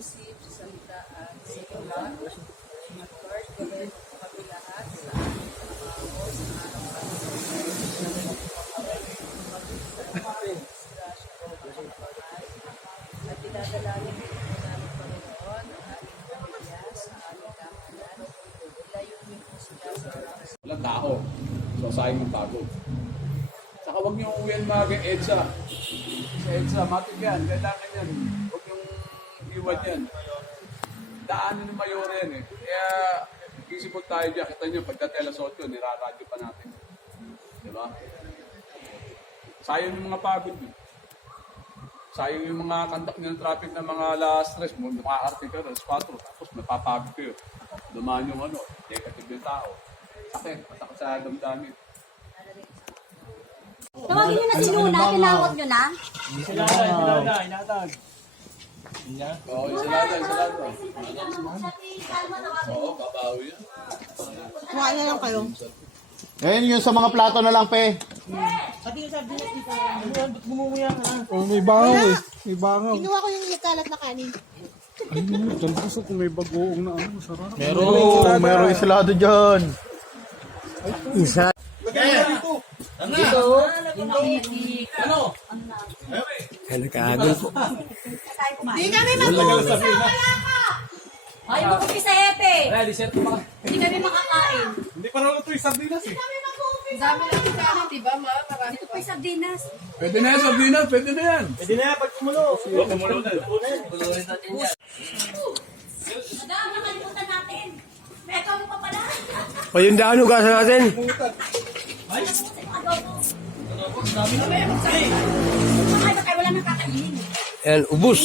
isip, sa salita at sa gawa. At Lord, gawin mo po kami lahat sa aming trabaho, sa araw-araw. At dinadalangin po po namin, Panginoon, ang aming pamilya sa aming tahanan. Ilayunin po sila sa oras. Walang tao. So, sayang yung pagod. Saka huwag niyo uwihan mga EDSA. Sa EDSA, matig yan. Kailangan yan. Huwag yung iwan yan. Daanin ng mayore yan eh. Kaya, isipon tayo dyan. Kita nyo, pagka-telas 8, niraradyo pa natin. Diba? Sayang yung mga pagod yun. Sayang yung mga kandak nyo ng traffic ng mga last stress mo. Makakarte ka na, 4. Tapos napapagod kayo. Dumaan yung negative yung tao. Sakit, matakot sa damdamin. Tawagin nyo na si Luna, tinawag nyo na. Inatag. Oo, isa lang. Oo, babawi yan. Kumain na lang kayo. Ngayon yung sa mga plato na lang, pe. Ba't bumumuya ka na? Oh, may bangaw eh. May bangaw. Kinuha ko yung kalat na kanin. Ay, dyan po sa kung may bagoong na ano, sarap. Meron islado dyan. Isa. Nagkaagol po. Hindi kami mag-uumisa, wala ka! Ay, bukod sa Epe. Hindi kami makakain. Hindi pa naman ito yung sardinas eh. Kami mag-uumisa. Dami lang yung kanin, di ba, ma? Marami Ito pa yung sardinas. Pwede na yan, sardinas. Pwede na yan. Pwede na yan, pag kumulo. Kumulo na. Madam, nakalimutan natin. May account pa pala. O yung daan hugasan natin. Ay, baka wala nang kakainin. Yan, ubus.